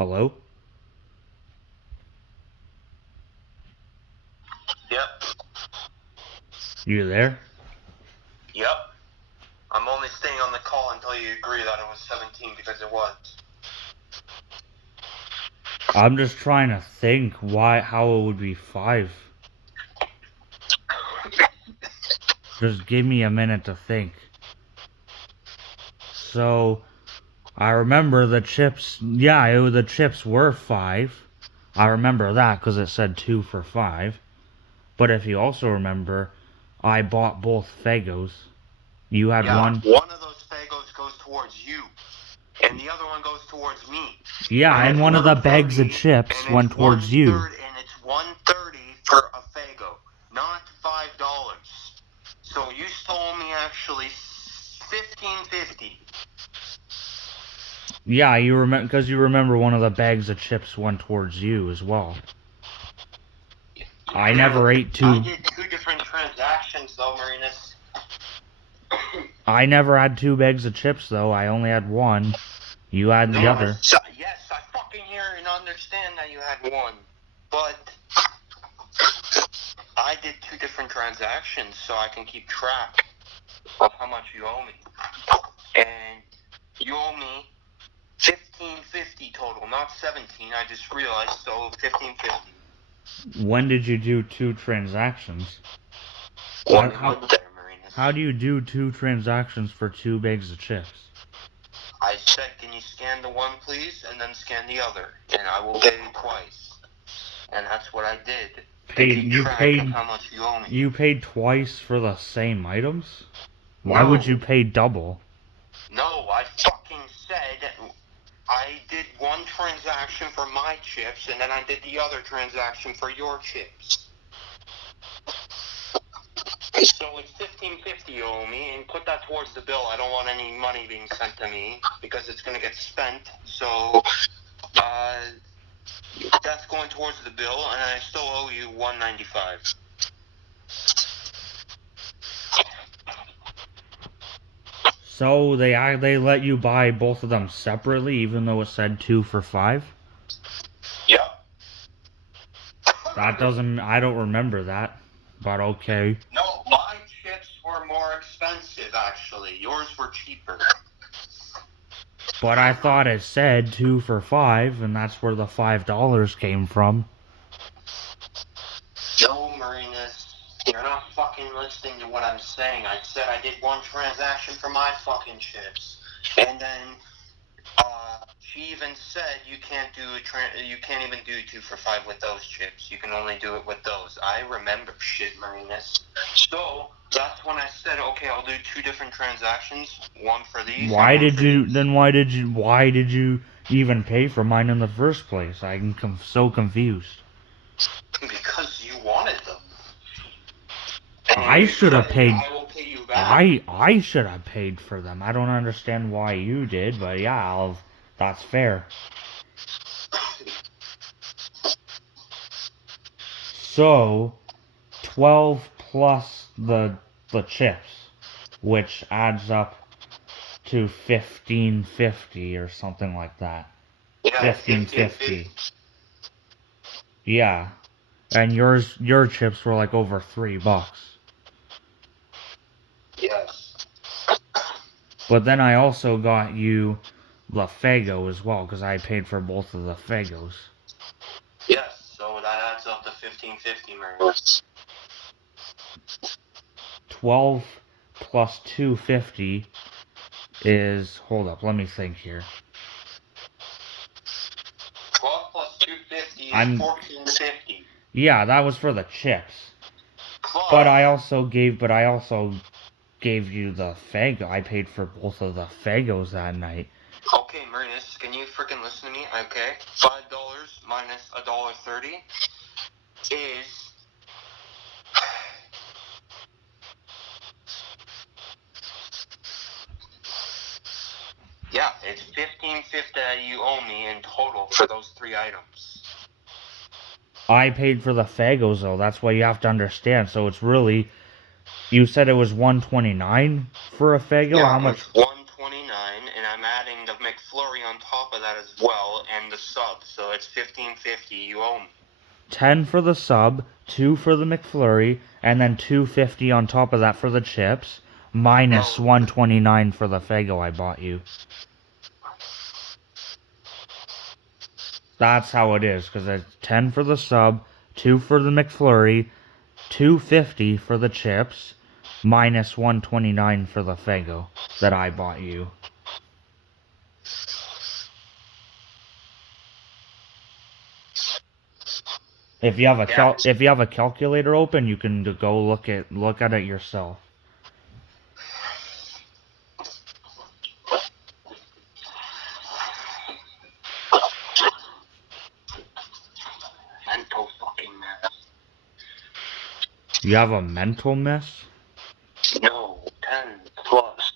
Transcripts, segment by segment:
Hello? Yep. You there? Yep. I'm only staying on the call until you agree that it was 17 because it was. I'm just trying to think how it would be 5. Just give me a minute to think. So, I remember the chips, the chips were 5. I remember that because it said 2 for 5. But if you also remember, I bought both Fagos. You had one? One of those Fagos goes towards you, and the other one goes towards me. Yeah, and one of the bags of chips went towards you. And it's $1.30 for a Fago, not $5. So you stole me actually $15.50. Yeah, you remember because you remember one of the bags of chips went towards you as well. I never ate two. I did 2 different transactions though, Marinus. I never had 2 bags of chips though. I only had one. You had the other. Yes, I fucking hear and understand that you had one, but I did 2 different transactions so I can keep track of how much you owe me. And you owe me $15.50 total, not 17. I just realized, so $15.50. When did you do 2 transactions? How do you do 2 transactions for 2 bags of chips? I said, can you scan the one, please, and then scan the other, and I will pay you twice. And that's what I did. How much you owe me. You paid twice for the same items? Why would you pay double? No, I fucking said I did one transaction for my chips, and then I did the other transaction for your chips. So it's $15.50 you owe me, and put that towards the bill. I don't want any money being sent to me because it's going to get spent. So that's going towards the bill, and I still owe you $1.95. So they let you buy both of them separately, even though it said 2 for 5? Yep. I don't remember that, but okay. No, my chips were more expensive, actually. Yours were cheaper. But I thought it said 2 for 5, and that's where the $5 came from. No, Marinus, you're not fucking listening to what I'm saying. I said I did one transaction for my fucking chips, and then she even said you can't even do 2 for 5 with those chips. You can only do it with those. I remember shit, Marinus. So that's when I said, okay, I'll do 2 different transactions, one for these. Why did you even pay for mine in the first place? I'm so confused. Because you wanted them. I should have paid. I will pay you back. I should have paid for them. I don't understand why you did, but yeah, that's fair. So, 12 plus the chips, which adds up to $15.50 or something like that. Yeah, $15.50. Yeah, and your chips were like over $3. Yes. But then I also got you the Fago as well, because I paid for both of the Fagos. Yes, so that adds up to $15.50, Marinus. 12 plus $2.50 is, hold up, let me think here. 12 plus $2.50 is $14.50. Yeah, that was for the chips. But I also gave you the Fago. I paid for both of the Fagos that night. Okay, Marinus, can you freaking listen to me? Okay, $5 minus $1.30 is it's $15.50 that you owe me in total for those 3 items. I paid for the Fagos though. That's what you have to understand. So it's really, you said it was $129 for a Fago. Yeah, how much? $129, and I'm adding the McFlurry on top of that as well, and the sub. So it's $15.50 you owe me. 10 for the sub, 2 for the McFlurry, and then $2.50 on top of that for the chips, minus No. $1.29 for the Faygo I bought you. That's how it is, because it's 10 for the sub, 2 for the McFlurry, $2.50 for the chips, minus $1.29 for the Faygo that I bought you. If you have a calculator open, you can go look at it yourself. Mental fucking mess. You have a mental mess? No, 10 plus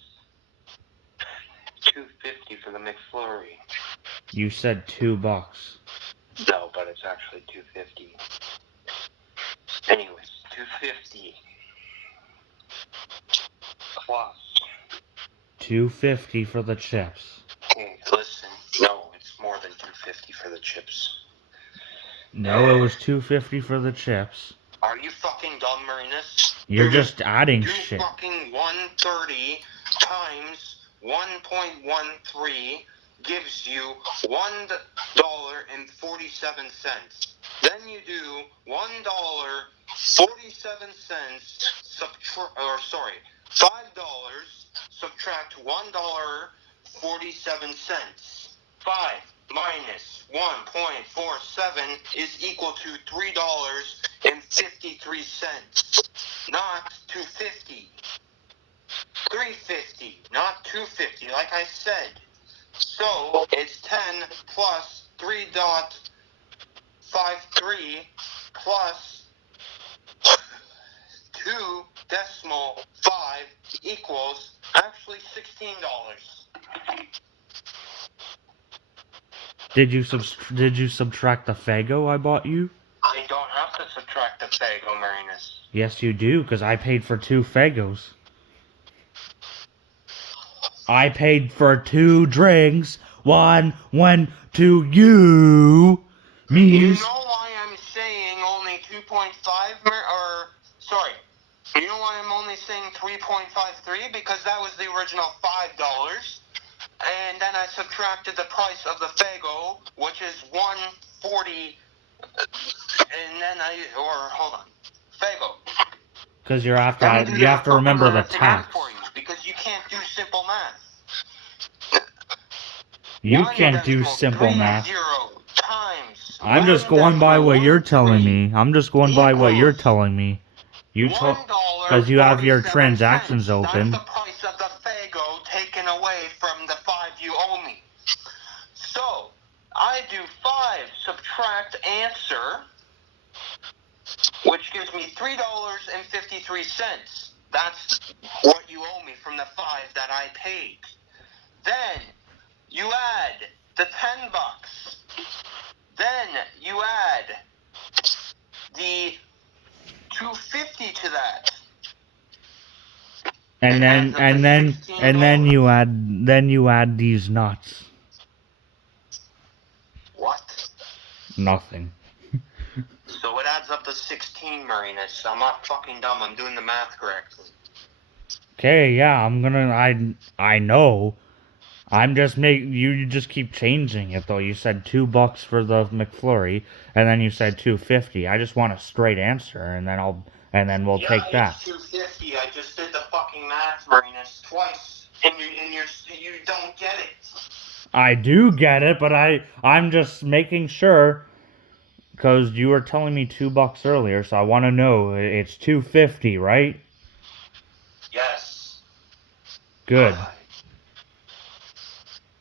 $2.50 for the McFlurry. You said $2. No, but it's actually $2.50. Anyways, $2.50 plus $2.50 for the chips. Okay, listen. No, it's more than $2.50 for the chips. No, it was $2.50 for the chips. Are you fucking dumb, Marinus? You're just adding Do shit. fucking 130 times 1.13 gives you $1.47. Then you do $1.47 $5 subtract $1.47. 5 minus 1.47 is equal to $3.53. Not $2.50. $3.50, not $2.50, like I said. So it's 10 plus 3.53 plus 2.5 equals actually $16. Did you subtract the Faygo I bought you? I don't have to subtract the Faygo, Marinus. Yes, you do, because I paid for 2 Faygos. I paid for 2 drinks. One went to you. Me. You know why I'm saying only 2.5 you know why I'm only saying 3.53? Because that was the original $5. And then I subtracted the price of the Faygo, which is $1.40. And then hold on. Faygo. Because you have to remember the tax. Because you can't do simple math. You can't do simple math. I'm just going by what you're telling me. You told, because you have your transactions open. That's the price of the Faygo taken away from the 5 you owe me. So, I do 5 subtract answer, which gives me $3.53. That's what you owe me from the 5 that I paid. Then, you add the $10. Then, you add the $2.50 to that. And then you add these nuts. What? Nothing. So it adds up to 16, Marinus. I'm not fucking dumb. I'm doing the math correctly. Okay, yeah, I know. You just keep changing it though. You said $2 for the McFlurry, and then you said $2.50. I just want a straight answer, and then we'll take that. Yeah, it's $2.50. I just did the fucking math, Marinus, twice, and you don't get it. I do get it, but I'm just making sure, because you were telling me $2 earlier, so I want to know it's $2.50, right? Yes. Good. Bye.